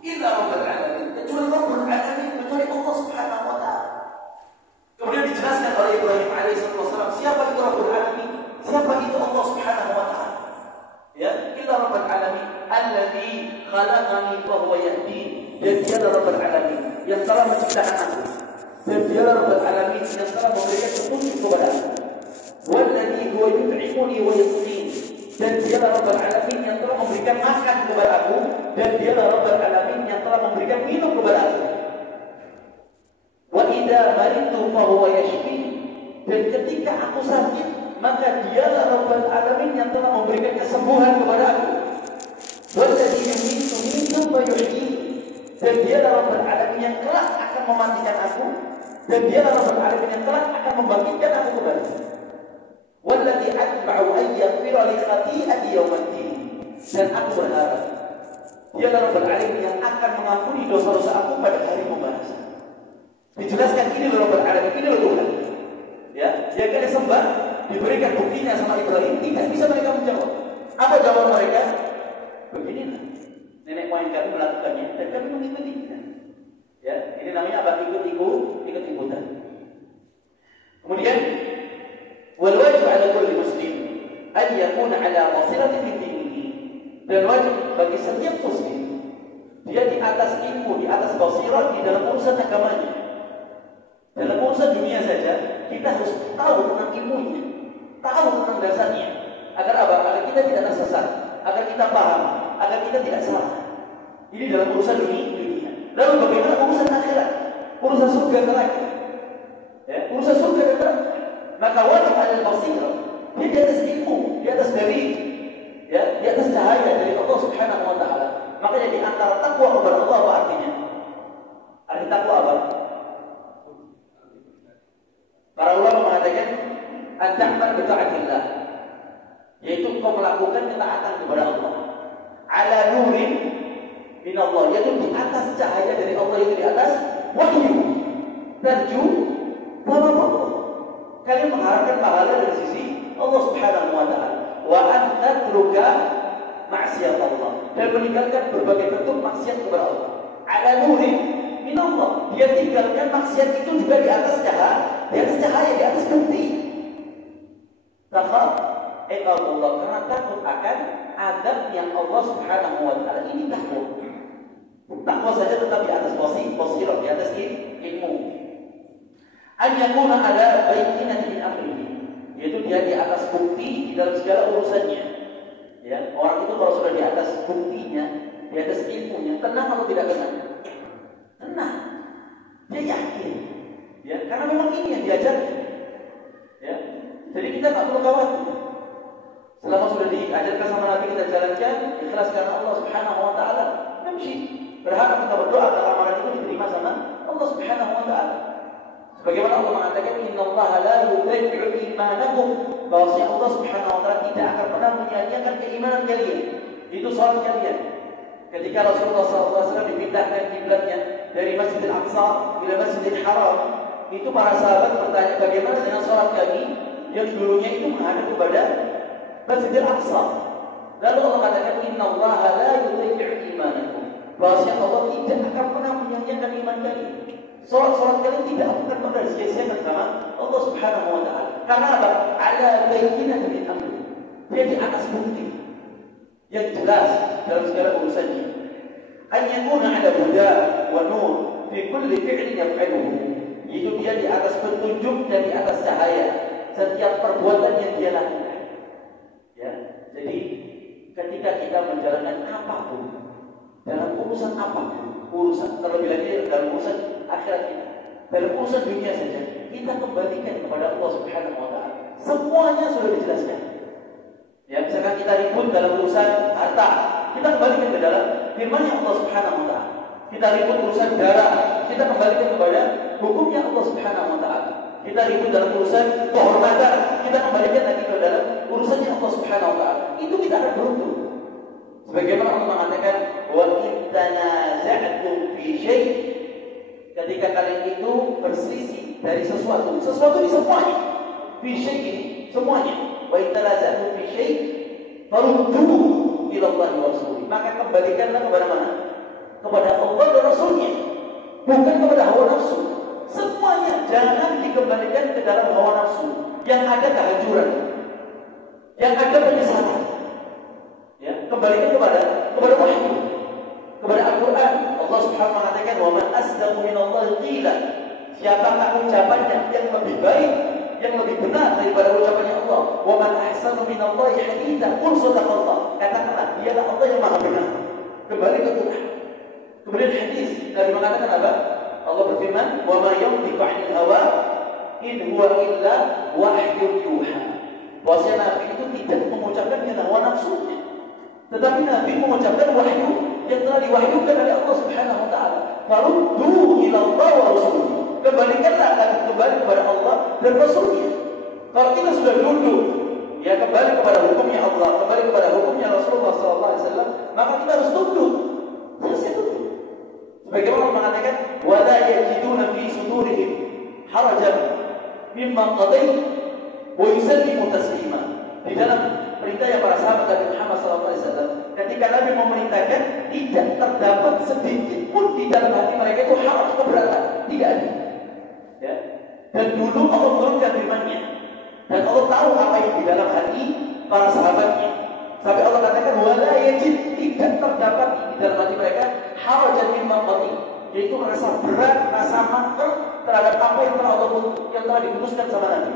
illa rabbul alamin, kecuali rabbul alamin, kecuali Allah Subhanahu wa taala. Kemudian dijelaskan oleh Ibrahim alaihissalam, siapa itu rabbul alamin? Siapa itu Allah Subhanahu wa taala? Ya, illa rabbul alamin, alladzi khalaqani wa huwa yahdini. Dan dialah rabbul alamin yang telah menciptakan aku. Dan dialah rabbul alamin yang telah memberikan petunjuk kepada aku. Walladzi huwa yut'imuni wa yasqini. Dan dialah rabbul alamin yang telah memberikan makan kepada aku. Dan dialah rabbul alamin yang telah memberikan minum kepada aku. Wa idza maridtu fa huwa yashfini. Dan ketika aku sakit, maka dialah rabbul alamin yang telah memberikan kesembuhan kepada aku. Walladzi yumituni tsumma yuhyini. Dan dialah rabbul alamin yang kelak akan mematikan aku. Dan dialah rabbul alamin yang kelak akan membangkitkan aku kembali. Walladzi atba'u an yaghfira li khati'ati yaumiddin. Dan aku berharap dialah rabbul alamin yang akan mengampuni dosa-dosa aku pada hari pembalasan. Dijelaskan ini loh rabbul alamin, ini loh Tuhan. Ya, yang kalian sembah diberikan buktinya sama Ibrahim, tidak bisa mereka menjawab. Apa jawaban mereka? Beginilah, nenek moyang kami melakukannya dan kami mengikutinya. Ya, ini namanya apa? Ikut-ikutan. Kemudian, wal wajib 'ala kulli muslim an yakuna 'ala basiratin min dinihi. Dan wajib bagi setiap muslim dia di atas ilmu, di atas basirah di dalam urusan agamanya. Dalam urusan dunia saja kita harus tahu tentang ilmunya, tahu tentang dasarnya. Agar apa? Agar kita tidak tersesat, agar kita paham, agar kita tidak salah. Ini dalam urusan dunia. Lalu bagaimana urusan akhirat? Urusan surga neraka. Ya, urusan surga dan neraka. Maka wajib ada basirah. Dia di atas ilmu, di atas dalil, ya, di atas cahaya dari Allah Subhanahu wa taala. Makanya di antara takwa kepada Allah apa artinya? Arti takwa apa? Para ulama mengatakan an-ta'mal bi ta'atillah, yaitu kau melakukan ketaatan kepada Allah. Ala nurin min Allah, yaitu di atas cahaya dari Allah, yaitu di atas wahyu. Tarju Allah. Kalian mengharapkan pahala dari sisi Allah Subhanahu wa taala. Wa an tatruka maksiat Allah, dan meninggalkan berbagai bentuk maksiat kepada Allah. Ala nurin min Allah, dia tinggalkan maksiat itu juga di atas cahaya, di atas bukti. Takhaf iqabullah, karena takut akan adab yang Allah Subhanahu wa taala. Ini takwa saja tetap di atas posirah, di atas ilmu. An yakuna ala bayyinatin min amrihi, yaitu dia di atas bukti di dalam segala urusannya. Ya, orang itu kalau sudah di atas buktinya, di atas ilmunya, tenang atau tidak tenang? Tenang. Dia yakin. Ya, karena memang ini yang diajarkan. Ya. Jadi kita tak perlu khawatir. Selama sudah diajarkan sama Nabi, kita jalankan, ikhlas karena Allah Subhanahu wa taala. Namshi, berharap kita berdoa agar amalan itu diterima sama Allah Subhanahu wa taala. Sebagaimana Allah mengatakan, innallaha la yudhi'u imanakum, bahwasanya Allah Subhanahu wa taala tidak akan pernah menyia-nyiakan keimanan kalian. Itu salat kalian. Ketika Rasulullah SAW dipindahkan kiblatnya dari Masjidil Aqsa ila Masjidil Haram, itu para sahabat bertanya, bagaimana dengan salat kami yang dulunya itu menghadap kepada Masjidil Aqsa? Lalu Allah katakan, innallaha la yudhi'u imanakum, bahwasanya Allah tidak akan pernah menyia-nyiakan iman kalian. Salat kalian tidak akan pernah disia-siakan sama Allah Subhanahu wa taala. Karena apa? Ala bayyinatin min amri, dia di atas bukti yang jelas dalam segala urusannya. An yakuna ada huda wa nur fi kulli fi'lin yaf'aluhu, itu dia di atas petunjuk dan di atas cahaya setiap perbuatan yang dia lakukan. Ya, jadi ketika kita menjalankan apapun, dalam urusan apapun, urusan terlebih lagi dalam urusan akhirat kita, dalam urusan dunia saja, kita kembalikan kepada Allah Subhanahu wa taala. Semuanya sudah dijelaskan. Ya, misalkan kita ribut dalam urusan harta, kita kembalikan ke dalam firman-Nya Allah Subhanahu wa taala. Kita ribut urusan darah, kita kembalikan kepada hukumnya Allah Subhanahu wa taala. Kita ribut dalam urusan kehormatan, kita kembalikan lagi ke dalam urusannya Allah Subhanahu wa taala. Itu kita akan beruntung. Sebagaimana Allah mengatakan, wa in tanaza'tum fi syai', ketika kalian itu berselisih dari sesuatu ini semuanya, fi syai' semuanya. Wa ittalazatum fi syai' farudduhu ila Allah wa rasulih, maka kembalikanlah kepada mana? Kepada bukan kepada hawa nafsu. Semuanya jangan dikembalikan ke dalam hawa nafsu. Yang ada kehancuran, yang ada penyesalan. Ya, kembalikan kepada wahyu, kepada Al-Quran. Allah Subhanahu wa mengatakan, "Wa man asdaqu minallahi qila." Siapakah ucapannya yang lebih baik, yang lebih benar daripada ucapannya Allah? "Wa man ahsanu minallahi haditsan." Qul sadaqallah. Katakanlah, dialah Allah yang Maha benar. Kembali ke Quran. Kemudian hadis dari mengatakan apa? Allah berfirman, "Wa ma yantiqu 'anil hawa in huwa illa wahyun yuha." Bahwasanya Nabi itu tidak mengucapkan dengan hawa nafsunya, tetapi Nabi mengucapkan wahyu yang telah diwahyukan oleh Allah Subhanahu wa taala. Faruddu ila Allah wa rasulih. Kembalikanlah kembali kepada Allah dan Rasulnya. Kalau kita sudah duduk, ya kembali kepada hukumnya Allah, kembali kepada hukumnya Rasulullah SAW, maka kita harus tunduk. Selesai tunduk. Sebagaimana Allah mengatakan, wala yajiduna fi sudurihim harajan mimma qadait wa yusallimu taslima. Di dalam perintah yang para sahabat Nabi Muhammad SAW, ketika Nabi memerintahkan, tidak terdapat sedikit pun di dalam hati mereka itu haraj keberatan, tidak ada. Ya. Dan dulu Allah turunkan firman-Nya, dan Allah tahu apa yang di dalam hati para sahabatnya. Sampai Allah katakan, wala yajid, tidak terdapat di dalam hati mereka harajan mimma qadait, yaitu rasa berat, rasa makar terhadap apa yang telah diputuskan sama Nabi.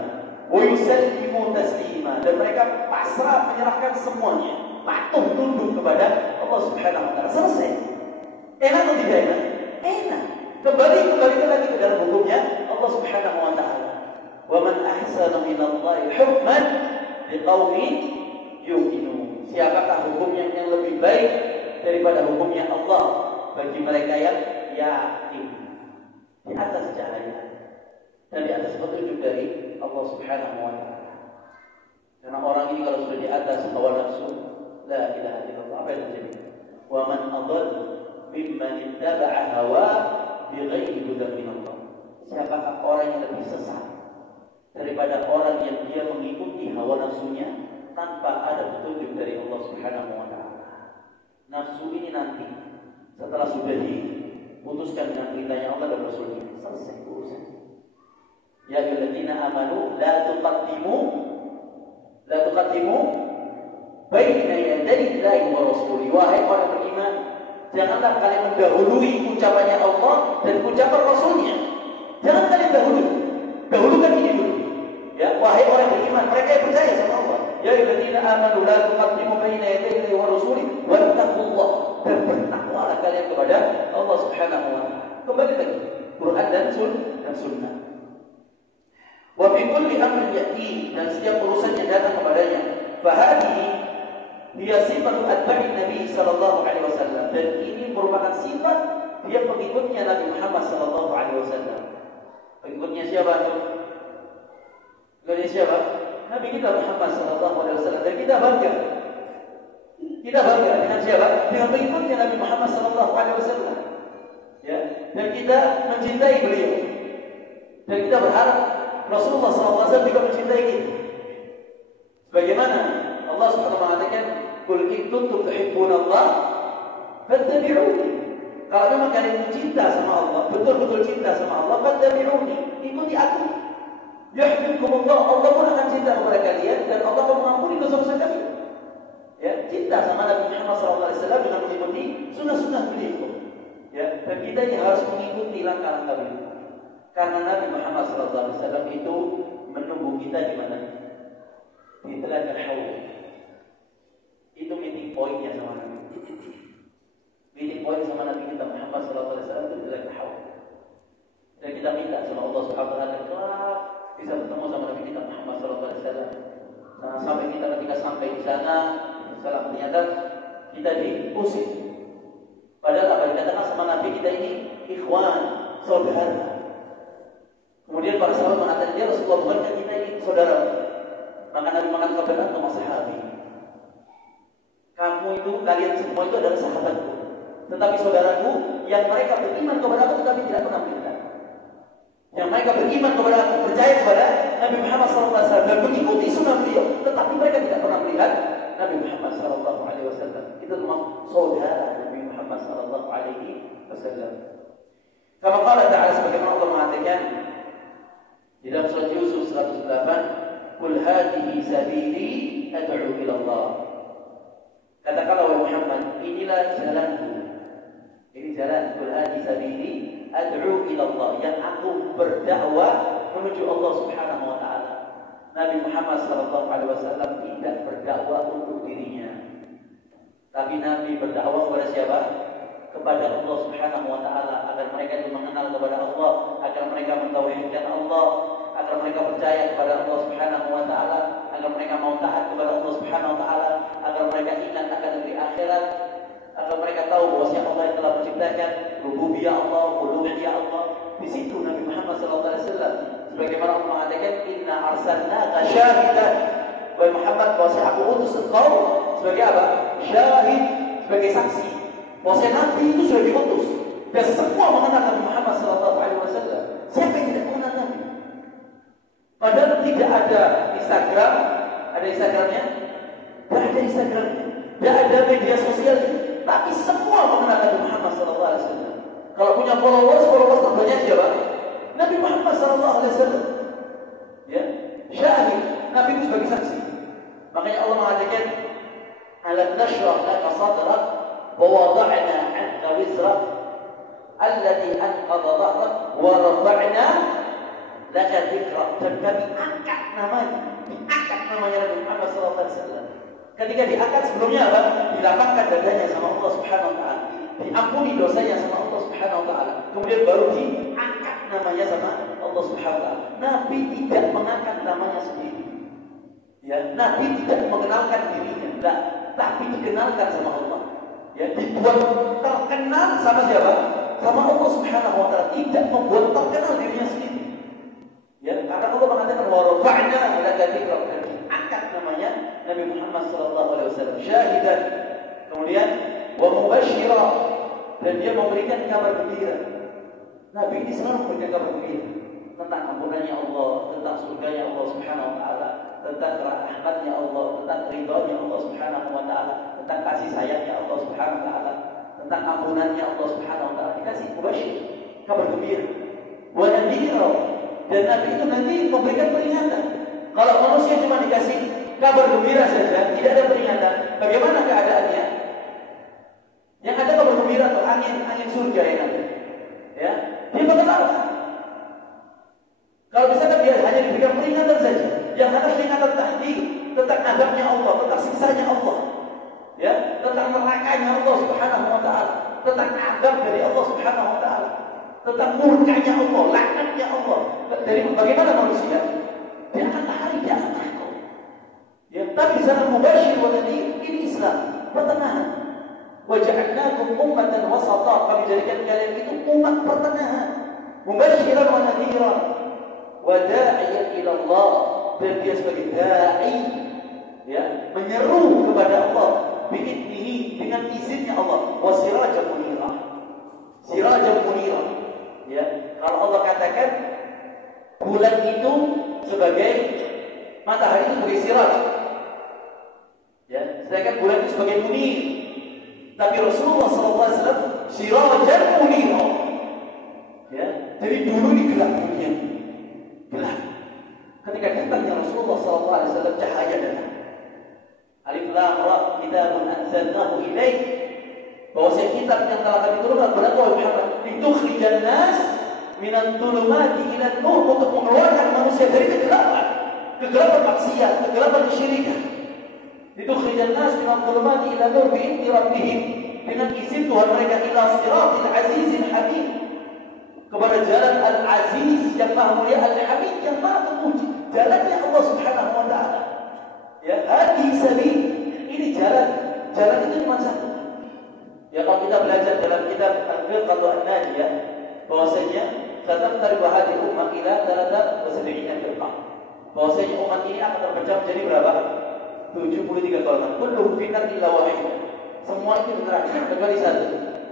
Wa yusallimu taslima, dan mereka pasrah menyerahkan semuanya, patuh tunduk kepada Allah Subhanahu wa taala. Selesai. Enak atau tidak enak? Enak. Kembalikan lagi ke dalam hukumnya Allah Subhanahu wa taala. Wa man ahsanu minallahi hukman liqaumin yuqinun. Siapakah hukumnya yang lebih baik daripada hukumnya Allah bagi mereka yang yakin? Di atas cahaya dan di atas petunjuk dari Allah Subhanahu wa taala. Karena orang ini kalau sudah di atas hawa nafsu, la ilaha illallah, apa yang terjadi? Wa man adall mimman ittaba'a hawa bighairi hudan min Allah. Siapakah orang yang lebih sesat daripada orang yang dia mengikuti hawa nafsunya tanpa ada petunjuk dari Allah Subhanahu wa taala? Nafsu ini nanti setelah sudah diputuskan dengan perintahnya Allah dan Rasulnya, selesai urusan. Ya ayyuhalladzina amanu la tuqaddimu baina yaday Allahi wa rasulih. Wahai orang beriman, janganlah kalian mendahului ucapannya Allah dan ucapan Rasulnya. Jangan kalian dahulukan ini dulu. Ya, wahai orang beriman, mereka yang percaya sama Allah. Ya ayyuhalladzina amanu la tuqaddimu baina yaday Allahi wa rasulih wattaqullah, dan bertakwalah kalian kepada Allah Subhanahu wa taala. Kembali lagi Quran dan sunnah. Wa fi kulli amrin ya'ti, dan setiap urusan yang datang kepadanya. Fahadihi dia sifat atba'in Nabi sallallahu alaihi wasallam, dan ini merupakan sifat dia pengikutnya Nabi Muhammad sallallahu alaihi wasallam. Pengikutnya siapa tuh? Pengikutnya siapa? Nabi kita Muhammad sallallahu alaihi wasallam. Dan kita bangga dengan siapa? Dengan pengikutnya Nabi Muhammad sallallahu alaihi wasallam. Ya, dan kita mencintai beliau. Dan kita berharap Rasulullah SAW juga mencintai kita. Bagaimana Allah SWT mengatakan, "Qul in kuntum tuhibbunallah fattabi'uni." Kalau memang kalian cinta sama Allah, betul-betul cinta sama Allah, fattabi'uni, ikuti aku. Yuhibbukumullah, Allah pun akan cinta kepada kalian dan Allah akan mengampuni dosa-dosa kalian. Ya, cinta sama Nabi Muhammad SAW dengan mengikuti sunnah-sunnah beliau. Ya, dan kita ini harus mengikuti langkah-langkah beliau. Karena Nabi Muhammad SAW itu menunggu kita di mana? Di Telaga Haud. Itu meeting point-nya sama Nabi. Meeting point sama Nabi kita Muhammad SAW itu Telaga Haud. Dan kita minta sama Allah Subhanahu wa taala bisa bertemu sama Nabi kita Muhammad SAW. Nah, sampai kita ketika sampai di sana, ternyata kita diusir. Padahal apa dikatakan sama Nabi kita ini ikhwan, saudara. Kemudian para sahabat mengatakan, dia Rasulullah, bukankah kita ini saudara? Maka Nabi mengatakan, benar sama sahabat. Kamu itu, kalian semua itu adalah sahabatku. Tetapi saudaraku yang mereka beriman kepada aku tetapi tidak pernah melihat. Yang mereka beriman kepada aku, percaya kepada Nabi Muhammad SAW dan mengikuti sunnah beliau, tetapi mereka tidak pernah melihat Nabi Muhammad SAW. Itu termasuk saudara Nabi Muhammad SAW. Kama qala ta'ala, sebagaimana Allah mengatakan di dalam surat Yusuf 108, "Qul hadhihi sabili ad'u ila Allah." Katakanlah wahai Muhammad, inilah jalanku. Ini jalan, qul hadhihi sabili ad'u ila Allah, yang aku berdakwah menuju Allah Subhanahu wa taala. Nabi Muhammad sallallahu alaihi wasallam tidak berdakwah untuk dirinya. Tapi Nabi berdakwah kepada siapa? Kepada Allah Subhanahu wa taala, agar mereka itu mengenal kepada Allah, agar mereka mentauhidkan Allah, agar mereka percaya kepada Allah Subhanahu wa taala, agar mereka mau taat kepada Allah Subhanahu wa taala, agar mereka ingat akan negeri akhirat, agar mereka tahu bahwa Allah yang telah menciptakan, rububiyah Allah, uluhiyah Allah. Di situ Nabi Muhammad sallallahu alaihi wasallam sebagaimana Allah mengatakan, "Inna arsalnaka syahidan." Wahai Muhammad, bahwa aku utus engkau sebagai apa? Syahid, sebagai saksi. Bahwa Nabi itu sudah diutus dan semua mengenal Nabi Muhammad sallallahu alaihi wasallam. Siapa yang tidak mengenal Nabi? Padahal tidak ada Instagram, ada Instagramnya? Tidak ada Instagramnya, tidak ada media sosialnya, tapi semua mengenal Nabi Muhammad sallallahu alaihi wasallam. Kalau punya followers terbanyak siapa? Nabi Muhammad sallallahu alaihi wasallam. Ya, syahid, Nabi itu sebagai saksi. Makanya Allah mengatakan, "Alam nashrah laka sadrak wa wada'na 'anka wizrak alladhi anqadha dhahrak wa rafa'na laka dzikrak." Dan kami angkat namanya, diangkat namanya Nabi Muhammad sallallahu alaihi wasallam. Ketika diangkat sebelumnya apa? Dilapangkan dadanya sama Allah Subhanahu wa taala, diampuni dosanya sama Allah Subhanahu wa taala, kemudian baru diangkat namanya sama Allah Subhanahu wa taala. Nabi tidak mengangkat namanya sendiri. Ya, Nabi tidak mengenalkan dirinya, enggak, tapi dikenalkan sama Allah. Ya, dibuat terkenal sama siapa? Sama Allah Subhanahu wa taala, tidak membuat terkenal dirinya sendiri. Ya, karena Allah mengatakan wa rafa'na laka dzikrak, angkat namanya Nabi Muhammad sallallahu alaihi wasallam syahidan. Kemudian wa mubashshira, dan dia memberikan kabar gembira. Nabi ini selalu memberikan kabar gembira tentang ampunannya Allah, tentang surganya Allah Subhanahu wa taala, tentang rahmatnya Allah, tentang ridhonya Allah Subhanahu wa taala, tentang kasih sayangnya Allah Subhanahu wa taala, tentang ampunannya Allah Subhanahu wa taala. Dikasih mubasyir, kabar gembira. Wa nadhira, dan Nabi itu nanti memberikan peringatan. Kalau manusia cuma dikasih kabar gembira saja, tidak ada peringatan, bagaimana keadaannya? Yang ada kabar gembira atau angin surga yang ada. Ya, dia mengenal. Kalau misalkan dia hanya diberikan peringatan saja, yang ada peringatan tahdid tentang azabnya Allah, tentang siksanya Allah, ya, tentang nerakanya Allah Subhanahu wa taala, tentang azab dari Allah Subhanahu wa taala, tentang murkanya Allah, laknatnya Allah. Dari bagaimana manusia? Dia akan lari, dia akan takut. Ya, tapi di sana mubasyir wa nadhir, ini Islam, pertengahan. Wa ja'alnakum ummatan wasata, kami jadikan kalian itu umat pertengahan. Mubasyiran wa nadhiran wa da'iyan ila Allah, dan dia sebagai dai, ya, menyeru kepada Allah bi'idnihi, dengan izinnya Allah, wa sirajan munira, sirajan munira. Ya, kalau Allah katakan bulan itu sebagai matahari itu sebagai siraj, ya, sedangkan bulan itu sebagai munir. Tapi Rasulullah SAW sirajan munira. Ya, jadi dulu ini gelap dunia, gelap. Ketika datangnya Rasulullah SAW, cahaya datang. Alif Lam Ra, kitabun anzalnahu ilaik. Bahwasanya kitab yang telah kami turunkan kepada Muhammad, litukhrijan nas minadh dhulumati ila nur, untuk mengeluarkan manusia dari kegelapan, kegelapan maksiat, kegelapan kesyirikan. Litukhrijan nas minadh dhulumati ila nur bi'idzni rabbihim, dengan izin Tuhan mereka, ila siratil azizil hamid, kepada jalan al-aziz yang maha mulia, al-hamid yang maha terpuji, jalannya Allah Subhanahu wa taala. Ya, hadi sabil, ini jalan itu cuma satu. Ya, kalau kita belajar dalam kitab Al-Firqah An-Najiyah, bahwasanya sataftar hadhihi ummah ila 73 firqah. Bahwasanya umat ini akan terpecah menjadi berapa? 73 golongan. Kulluhum fi nar illa wahidah. Semua itu neraka kecuali satu.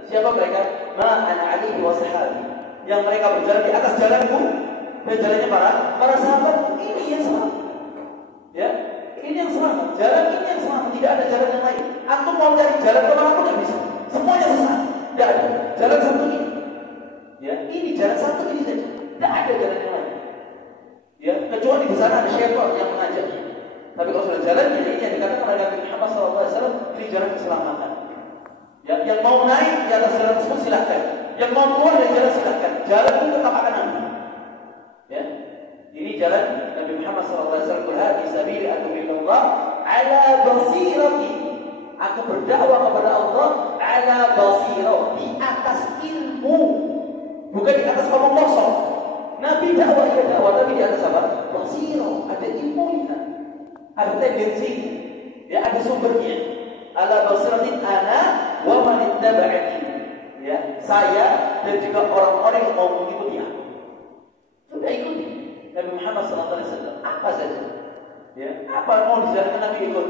Siapa mereka? Ma ana alihi wa sahabi. Yang mereka berjalan di atas jalanku dan jalannya para sahabat. Ini yang selamat. Ya, ini yang selamat. Jalan ini yang selamat. Tidak ada jalan yang lain. Antum mau cari jalan kemana pun tidak bisa. Semuanya sesat. Tidak ada jalan satu ini. Ya, ini jalan satu ini saja. Tidak ada jalan yang lain. Ya, kecuali di sana ada syaitan yang mengajaknya. Tapi kalau sudah jalannya ini yang dikatakan oleh Nabi Muhammad SAW, ini jalan keselamatan. Ya, yang mau naik di atas jalan tersebut silahkan. Yang mau keluar dari jalan silahkan. Jalan itu tetap akan ada. Ya, ini jalan Nabi Muhammad SAW. Hadi sabili adu billallah ala basirati. Aku berdakwah kepada Allah ala basirah, di atas ilmu, bukan di atas omong kosong. Nabi dakwah ya dakwah, tapi di atas apa? Basirah, ada ilmunya, ada tendensi, ya ada sumbernya. Ala basiratin ana wa man ittaba'ani. Ya, saya dan juga orang-orang yang mau mengikuti aku. Sudah ikuti Nabi Muhammad SAW. Apa saja? Ya, apa yang mau dijalankan Nabi ikut.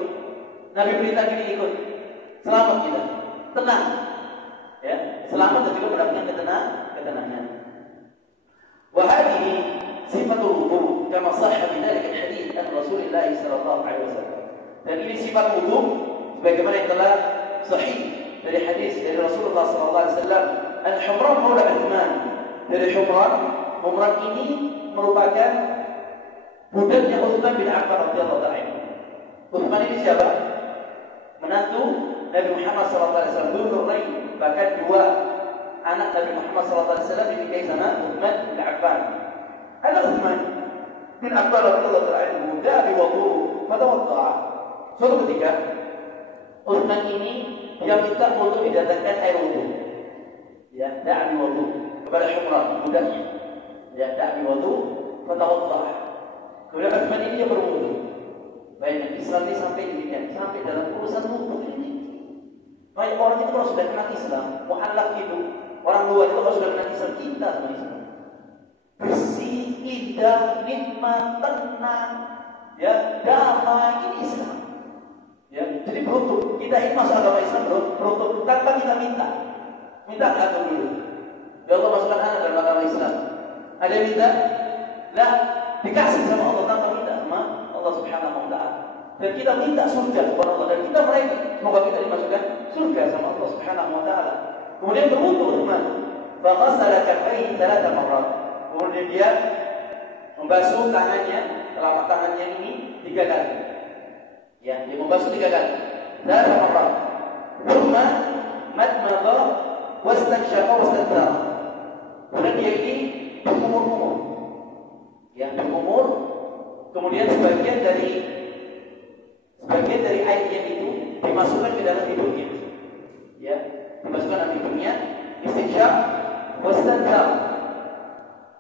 Nabi berita ini ikut. Selamat kita, tenang. Ya, selamat dan juga mendapatkan ketenangan. Wa hadhihi sifatul wudu kama sahha bidzalika al-hadits an Rasulillah sallallahu alaihi wasallam. Dan ini sifat wudu sebagaimana yang telah sahih dari hadis dari Rasulullah sallallahu alaihi wasallam. Al-Humran maula Uthman. Dari Humran ini merupakan budaknya Uthman bin Affan radhiyallahu anhu. Uthman ini siapa? Menantu Nabi Muhammad SAW, Dzulqarnain. Bahkan dua anak Nabi Muhammad SAW dinikahi sama Uthman bin Affan. Ada Uthman bin Affan radhiyallahu anhu dia biwudu, fatawadda. Suatu ketika Uthman ini dia minta untuk didatangkan air wudu. Ya, da'a biwudu kepada Humran budaknya. Ya, da'a biwudu, fatawadda. Kemudian Uthman ini dia berwudu. Baik, Islam ini sampai demikian, sampai dalam urusan wudu ini. Baik, orang itu kalau sudah kenal Islam, mu'allaf itu, orang luar itu kalau sudah kenal Islam, kita Islam. Bersih, indah, nikmat, tenang, ya, damai, ini Islam. Ya, jadi beruntung. Kita ini masuk agama Islam beruntung tanpa kita minta. Minta atur dulu. Ya Allah masukkan anak dalam agama Islam. Ada yang minta? Nah, dikasih sama Allah tanpa minta sama Allah Subhanahu wa Ta'ala. Dan kita minta surga kepada Allah dan kita mereka semoga kita dimasukkan surga sama Allah Subhanahu wa Ta'ala. Kemudian berwudu Uthman, faghasala kaffaihi 3 marrat. Kemudian dia membasuh tangannya, telapak tangannya ini 3 kali. Ya, dia membasuh 3 kali. 3 marrat. Thumma madmadha wastanshaqa wastanthara. Kemudian dia ini berkumur-kumur. Ya, berkumur. Kemudian sebagian dari airnya itu dimasukkan ke dalam hidungnya. Ya, dimasukkan dalam hidungnya. Istinsyaq wastanthar.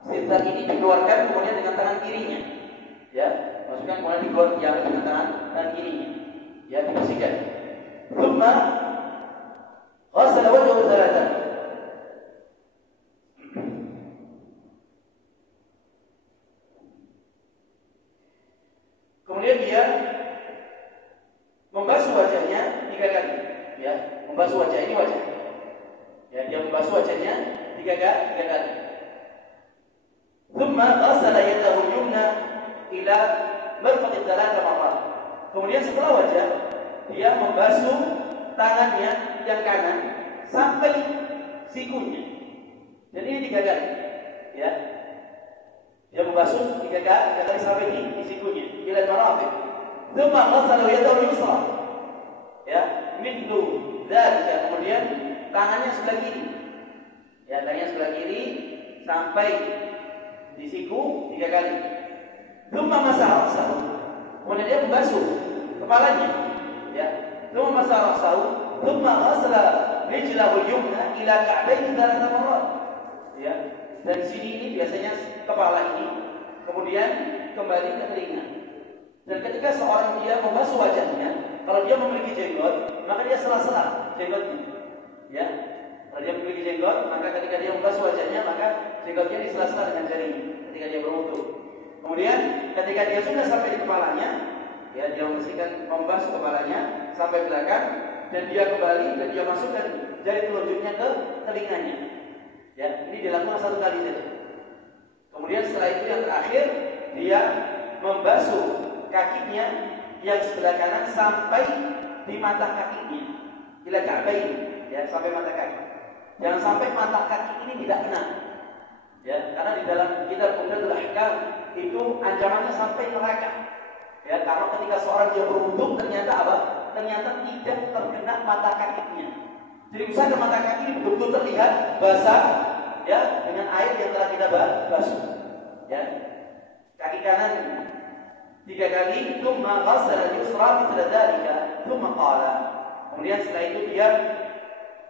Istinthar ini dikeluarkan kemudian dengan tangan kirinya. Ya, masukkan kemudian dikeluarkan dengan tangan kirinya. Ya, dibersihkan. Thumma ghassala wajhahu 3. Kemudian dia membasuh wajahnya 3 kali. Ya, membasuh wajah ini wajah. Ya, dia membasuh wajahnya 3 kali. Thumma ghassala yadahu yumna ila marfaqi 3 marrat. Kemudian setelah wajah, dia membasuh tangannya yang kanan sampai sikunya. Dan ini 3 kali. Ya. Dia membasuh 3 kali sampai di sikunya. Ila marafiq. Thumma ghassala yadahu yusra. Ya, mithlu dzalika. Kemudian tangannya sebelah kiri. Ya, tangannya sebelah kiri sampai di siku 3 kali. Thumma masaha ra'sahu. Kemudian dia membasuh kepalanya. Ya. Thumma masaha ra'sahu. Thumma ghassala rijlahu al-yumna ila ka'bayhi 3 marrat. Ya. Dan sini ini biasanya kepala ini, kemudian kembali ke telinga. Dan ketika seorang dia membasuh wajahnya, kalau dia memiliki jenggot, maka dia sela-sela jenggotnya. Ya, kalau dia memiliki jenggot, maka ketika dia membasuh wajahnya, maka jenggotnya disela-sela dengan jarinya. Ketika dia berwudu. Kemudian ketika dia sudah sampai di kepalanya, ya dia membasuh kepalanya sampai belakang, dan dia kembali dan dia masukkan jari telunjuknya ke telinganya. Ya, ini dilakukan 1 kali saja. Kemudian setelah itu yang terakhir dia membasuh kakinya yang sebelah kanan sampai di mata kakinya. Ila ka'bayn, ya, sampai mata kaki. Jangan sampai mata kaki ini tidak kena. Ya, karena di dalam kitab Umdatul Ahkam itu ancamannya sampai neraka. Ya, karena ketika seorang dia berwudu ternyata apa? Ternyata tidak terkena mata kakinya. Jadi misalnya mata kaki ini betul-betul terlihat basah, ya, dengan air yang telah kita basuh. Ya, kaki kanan 3 kali, thumma ghassala al-yusra mithla dhalika, thumma qala. Kemudian setelah itu dia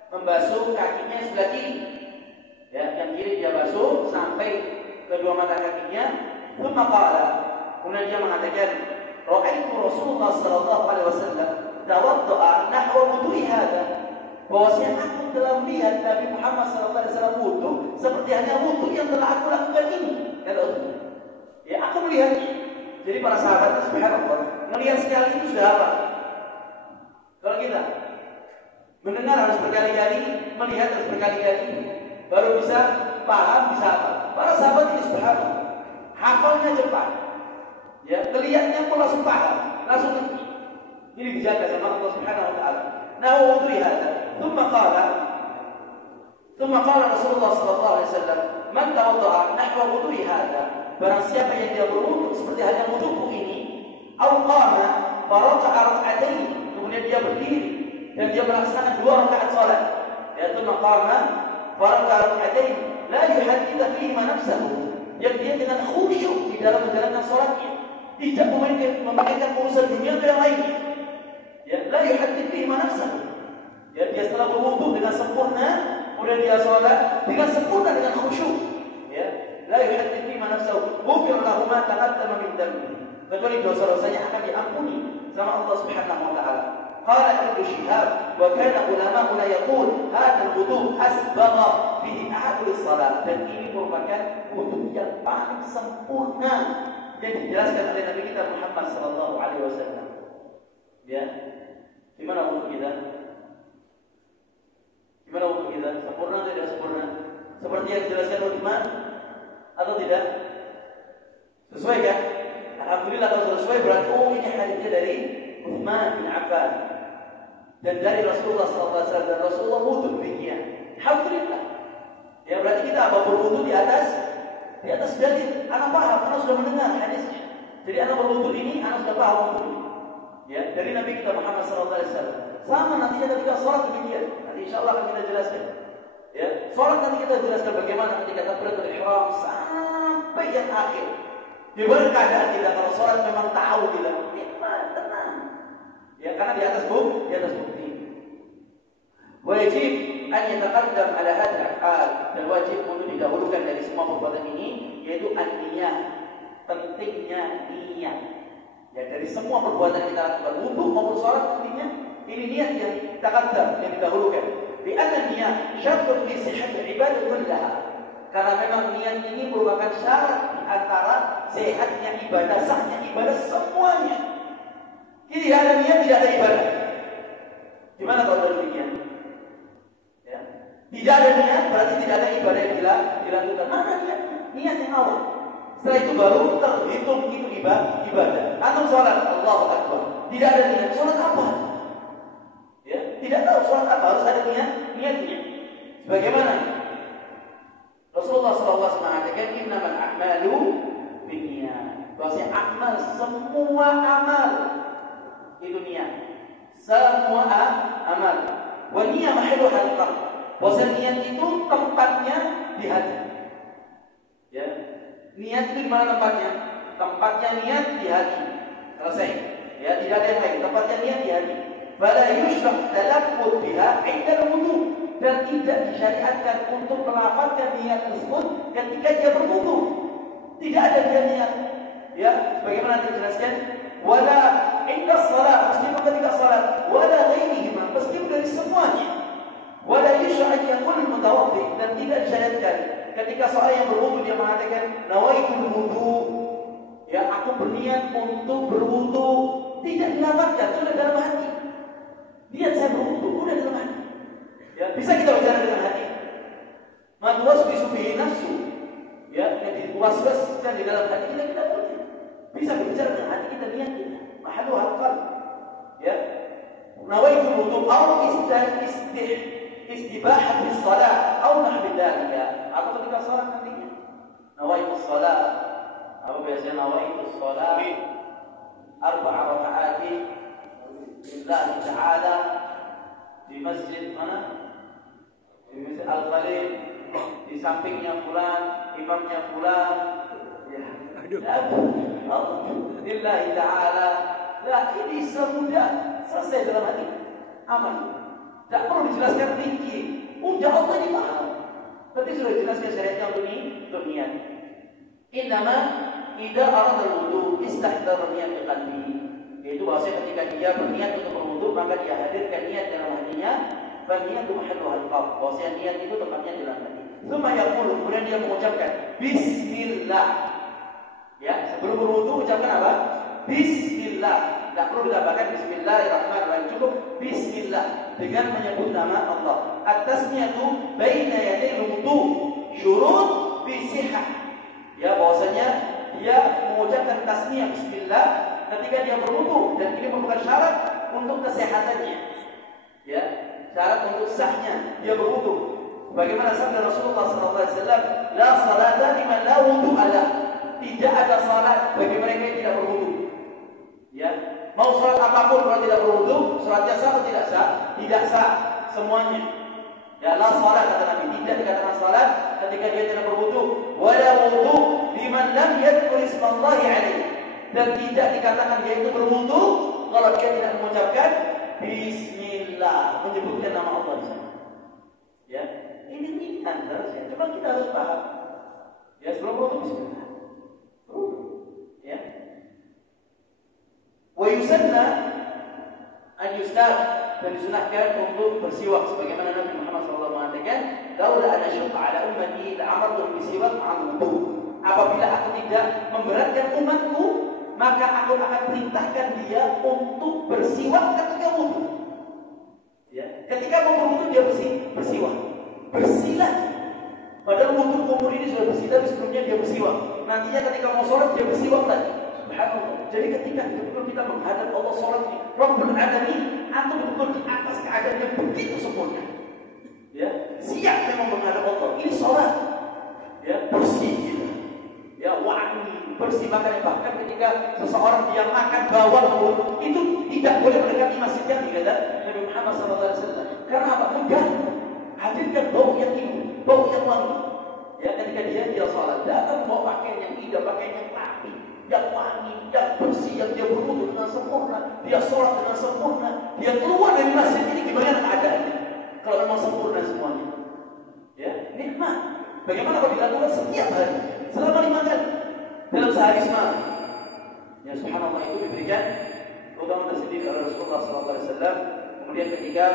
membasuh kakinya sebelah kiri. Ya, yang kiri dia basuh sampai kedua mata kakinya, thumma qala. Kemudian dia mengatakan, ra'aitu Rasulullah sallallahu alaihi wasallam tawadda'a nahwa wudu'i hadha. Bahwasanya aku telah melihat Nabi Muhammad sallallahu alaihi wasallam wudu seperti hanya wudu yang telah aku lakukan ini. Kata Allah. Ya, aku melihatnya. Jadi para sahabat subhanallah, melihat sekali itu sudah apa? Kalau kita mendengar harus berkali-kali, melihat harus berkali-kali, baru bisa paham, bisa apa? Para sahabat ini subhanallah, hafalnya cepat. Ya, melihatnya pun langsung paham, langsung ngerti. Ini dijaga sama Allah Subhanahu wa taala. Nah, wudu'i hada, thumma qala Rasulullah sallallahu alaihi wasallam, "Man tawadda'a nahwa wudu'i hada." Barang siapa yang dia berwudu seperti hanya wuduku ini, aw qama faraka'a rak'atayn, kemudian dia berdiri dan dia melaksanakan 2 rakaat salat. Ya, thumma qama faraka'a rak'atayn, la yuhaddithu fihi nafsahu. Yang dia dengan khusyuk di dalam menjalankan salatnya, tidak memikirkan urusan dunia atau yang lainnya. Ya, la yuhaddithu fihi nafsahu. Ya, dia setelah berwudu dengan sempurna, kemudian dia salat dengan sempurna dengan khusyuk. Ya, la yuhaddithu fihi nafsahu, ghufira lahu ma taqaddama min dhanbihi. Kecuali dosa-dosanya akan diampuni sama Allah Subhanahu wa taala. Qala Ibnu Syihab, wa kana ulama'una yaqul hadha al-wudu asbagha bihi ahadul salat. Dan ini merupakan wudu yang paling sempurna yang dijelaskan oleh Nabi kita Muhammad sallallahu alaihi wasallam. Ya. Gimana wudu kita? Gimana wudu kita? Sempurna atau tidak sempurna? Seperti yang dijelaskan oleh Utsman atau tidak? Sesuai kan? Alhamdulillah kalau sesuai berarti ini hadisnya dari Utsman bin Affan dan dari Rasulullah SAW, dan Rasulullah wudu demikian. Alhamdulillah. Ya, berarti kita apa berwudu di atas dalil. Anak paham, anak sudah mendengar hadisnya. Jadi anak berwudu ini, anak sudah paham wudu ini. Ya, dari Nabi kita Muhammad SAW. Sama nantinya ketika sholat demikian. Nanti insya Allah akan kita jelaskan. Ya, sholat nanti kita jelaskan bagaimana ketika takbiratul ihram sampai yang akhir. Gimana keadaan kita kalau sholat memang tahu kita, tenang. Ya, karena di atas bukti. Wajib an yataqaddam ala hadha al, dan wajib untuk didahulukan dari semua perbuatan ini yaitu an-niyah. Pentingnya niat. Ya, dari semua perbuatan kita lakukan, wudu maupun sholat pentingnya ini niat yang taqaddam, yang didahulukan. Bi anna niyah syartun li sihhatil ibadah kullaha. Karena memang niat ini merupakan syarat di antara sehatnya ibadah, sahnya ibadah semuanya. Tidak ada niat, tidak ada ibadah. Gimana kalau demikian? Ya. Tidak ada niat berarti tidak ada ibadah yang dilakukan. Mana niatnya? Niat yang awal. Setelah itu baru terhitung itu ibadah. Antum sholat, Allahu Akbar. Tidak ada niat, sholat apa? Ya, tidak tahu sholat apa, harus ada niatnya. Sebagaimana Rasulullah SAW mengatakan, innamal a'malu binniyat. Bahwasanya amal, semua amal itu niat. Semua amal. Wa niyyah mahalluha al-qalb. Bahwasanya niat itu tempatnya di hati. Ya. Niat itu di mana tempatnya? Tempatnya niat di hati. Selesai. Ya, tidak ada yang lain. Tempatnya niat di hati. Fala yushrah talaffuz biha 'inda al-wudu. Dan tidak disyariatkan untuk melafazkan niat tersebut ketika dia berwudu. Tidak ada dia niat. Ya, sebagaimana dijelaskan, wala 'inda shalah, meskipun ketika salat, wala ghairihi, meskipun dari semuanya. Wala yushrah an yaqul mutawaddi, dan tidak disyariatkan ketika seorang yang berwudu dia mengatakan nawaitul wudu, ya aku berniat untuk berwudu, tidak dilafazkan, sudah dalam hati. Niat saya berwudu sudah dalam hati. Ya, bisa kita bicara dengan hati. Matwaswisu bihi nafsu. Ya, yang diwaswaskan di dalam hati kita boleh. Bisa berbicara dengan hati kita, niat kita. Mahalu halqal. Ya. Nawaitul wudu aw istibahat bis shalah aw nahwi dzalika. Atau ketika salat nantinya. nawaitus salat. Apa biasanya nawaitus salat? 4 rakaat lillahi ta'ala di masjid mana? Di masjid Al-Khalil, di sampingnya fulan, imamnya fulan. Ya. Lillahi ta'ala. Nah, ini semudah selesai dalam hati. Aman. Tak perlu dijelaskan rinci. Udah Allah ini paham. Berarti sudah dijelaskan syariatnya untuk niat. Innama idza arada al-wudu istahdara niat fi qalbi. Yaitu bahwasanya ketika dia berniat untuk berwudu maka dia hadirkan niat dalam hatinya. Fa niyatu mahalluha al-qalb. Bahwasanya niat itu tempatnya di dalam hati. Tsumma yaqulu, kemudian dia mengucapkan bismillah. Ya, sebelum berwudu ucapkan apa? Bismillah. Tidak perlu ditambahkan Bismillahirrahmanirrahim, cukup Bismillah dengan menyebut nama Allah. At-tasmiyatu baina yaday wudu syurut fi sihah. Ya, bahwasanya dia mengucapkan tasmiyah Bismillah ketika dia berwudu dan ini merupakan syarat untuk kesehatannya. Ya, syarat untuk sahnya dia berwudu. Bagaimana sabda Rasulullah SAW, la salata liman la wudu'a lah. Tidak ada salat bagi mereka yang tidak berwudu. Ya, mau salat apapun kalau tidak berwudu, salatnya sah atau tidak sah? Tidak sah semuanya. Ya, la salat kata Nabi, tidak dikatakan salat ketika dia tidak berwudu. Wala wudu liman lam yadhkur ismallahi alaihi. Dan tidak dikatakan dia itu berwudu kalau dia tidak mengucapkan bismillah, menyebutkan nama Allah di sana. Ya, ini ringan harusnya. Cuma kita harus paham. Ya, sebelum berwudu bismillah. Ya. Wa yusanna an yustaq, dan disunahkan untuk bersiwak sebagaimana Nabi Muhammad SAW mengatakan, "Laula ana syuqqa ala ummati la'amartu bisiwak ma'al wudu." Apabila aku tidak memberatkan umatku, maka aku akan perintahkan dia untuk bersiwak ketika wudu. Ya, ketika mau berwudu dia bersiwak. Bersihlah. Padahal wudu kumur ini sudah bersih, tapi sebelumnya dia bersiwak. Nantinya ketika mau sholat dia bersiwak lagi. Subhanallah. Jadi ketika betul kita menghadap Allah sholat ini, Rabbul Alamin, atau betul di atas keadaan yang begitu sempurna. Ya, siap memang menghadap Allah. Ini sholat. Ya, bersih gitu. Ya, wangi, bersih. Bahkan ketika seseorang yang makan bawang pun itu tidak boleh mendekati masjid yang dikata Nabi Muhammad SAW. Karena apa? Enggak. Hadirkan bau yang indah, bau yang wangi. Ya, ketika dia sholat, datang bawa pakaian yang indah, pakaian yang rapi, yang wangi, yang bersih, yang dia berwudu dengan sempurna, dia sholat dengan sempurna, dia keluar dari masjid ini gimana keadaannya? Kalau memang sempurna semuanya, ya, nikmat. Bagaimana kalau dilakukan setiap hari, selama 5 kali dalam sehari semalam? Ya, subhanallah, itu diberikan keutamaan tersendiri oleh Rasulullah SAW. Kemudian ketika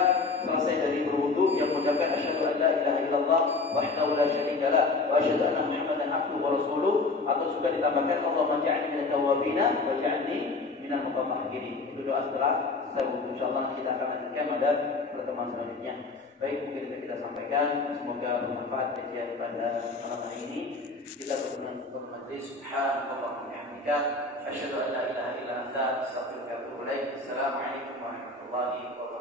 selesai dari berwudu, yang mengucapkan asyhadu an la ilaha illallah wahdahu la syarika lah wa asyhadu anna Muhammadan abduhu wa rasuluh, atau juga ditambahkan Allahumma ja'alni minat tawwabin wa ja'alni minal mutatahhirin. Itu doa setelah wudu. Insyaallah kita akan lanjutkan pada pertemuan selanjutnya. Baik, mungkin itu kita sampaikan, semoga bermanfaat kajian pada malam hari ini. Kita berdoa majlis subhanallah wa bihamdika asyhadu an la ilaha illa anta astaghfiruka wa atubu ilaik. Assalamualaikum warahmatullahi wabarakatuh.